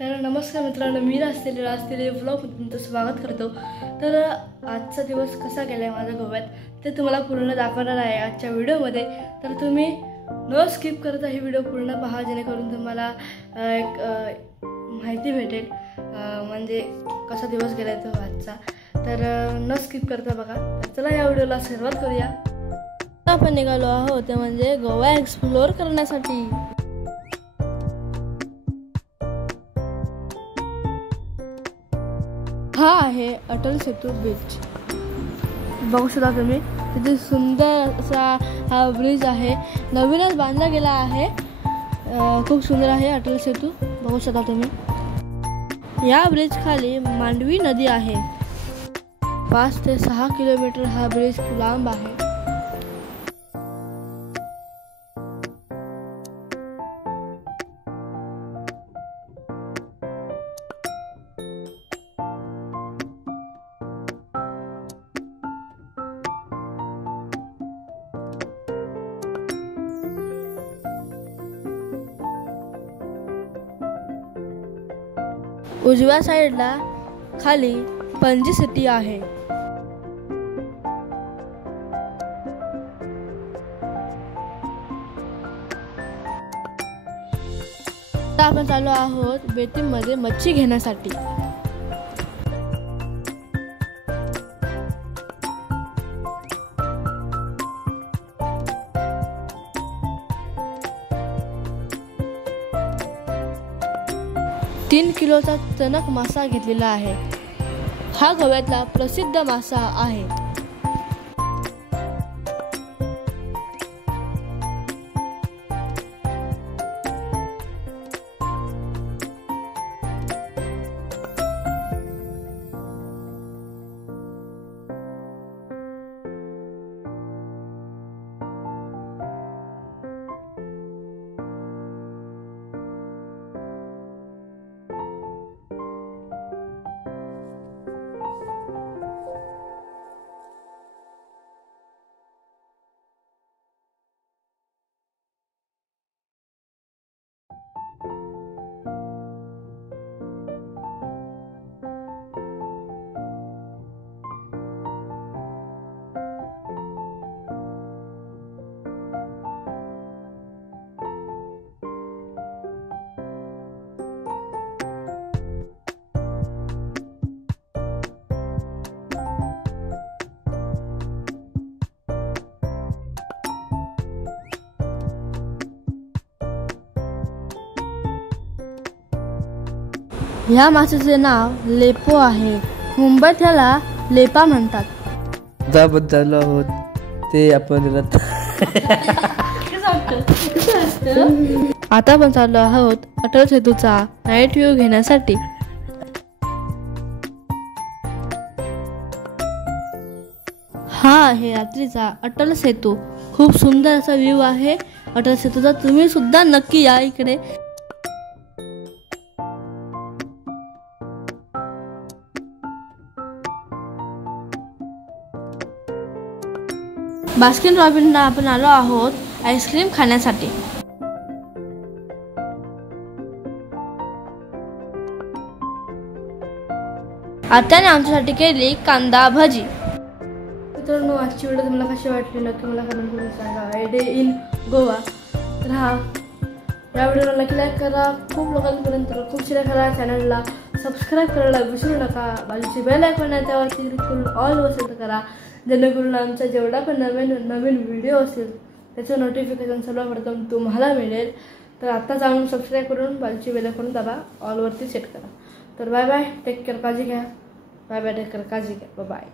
तर नमस्कार मित्रांनो, मी राजतेली व्लॉगमध्ये तुमचं स्वागत करतो। तर आजचा दिवस कसा गेला आहे माझ्या गोव्यात ते तुम्हाला पूर्ण दाखवणार आहे आजच्या व्हिडिओमध्ये। तर तुम्ही न स्किप करता ही व्हिडिओ पूर्ण पहा, जेणेकरून तुम्हाला एक माहिती भेटेल म्हणजे कसा दिवस गेला तो आजचा। तर न स्किप करता बघा। तर चला या व्हिडिओला सुरुवात करूया। आपण निघालो आहोत ते म्हणजे गोवा एक्सप्लोर करण्यासाठी। हा आहे अटल सेतू बीच, बघू शकता तुम्ही। तिथे सुंदर असा हा ब्रिज आहे, नवीनच बांधला गेला आहे। खूप सुंदर आहे अटल सेतू, बघू शकता तुम्ही। या ब्रिज खाली मांडवी नदी आहे। 5 ते 6 किलोमीटर हा ब्रिज लांब आहे। उजव्या साईडला खाली पणजी सिटी आहे। आता आपण चाललो आहोत बेतीमध्ये मच्छी घेण्यासाठी। तीन किलोचा चणक मासा घेतलेला आहे। हा गोव्यातला प्रसिद्ध मासा आहे। ह्या माशाचे नाव लेपो आहे। मुंबईत ह्याला लेपा म्हणतात। ज्याबद्दल आहोत ते आपण आता आपण चाललो आहोत अटल सेतूचा नाईट व्ह्यू घेण्यासाठी। हा आहे रात्रीचा अटल सेतू। खूप सुंदर असा व्ह्यू आहे अटल सेतूचा, तुम्ही सुद्धा नक्की या इकडे। बास्किन रॉबिन्सला आपण आलो आहोत आईस्क्रीम खाण्यासाठी। आत्याने आमच्यासाठी केली कांदा भजी। मित्रांनो, आजची व्हिडिओ तुम्हाला कशी वाटली नक्की मला कमेंट सांगा। A day in Goa. तर या व्हिडिओला नक्की लाईक करा, खूप लोकांपर्यंत खूप शेअर करा, चॅनलला सबस्क्राईब करायला विसरू नका। बाजूची बेल आयकॉन आहे त्यावरती क्लिक करून ऑल वर सेट करा, जेणेकरून आमचा जेवढा पण नवीन व्हिडिओ असेल त्याचं नोटिफिकेशन सर्वप्रथम तुम्हाला मिळेल। तर आता जाऊन सबस्क्राईब करून बाजूची बेल आयकॉन दाबा, ऑल वरती सेट करा। तर बाय बाय, टेक केअर, काळजी घ्या। बाय बाय, टेक केअर, काळजी घ्या, बाय बाय।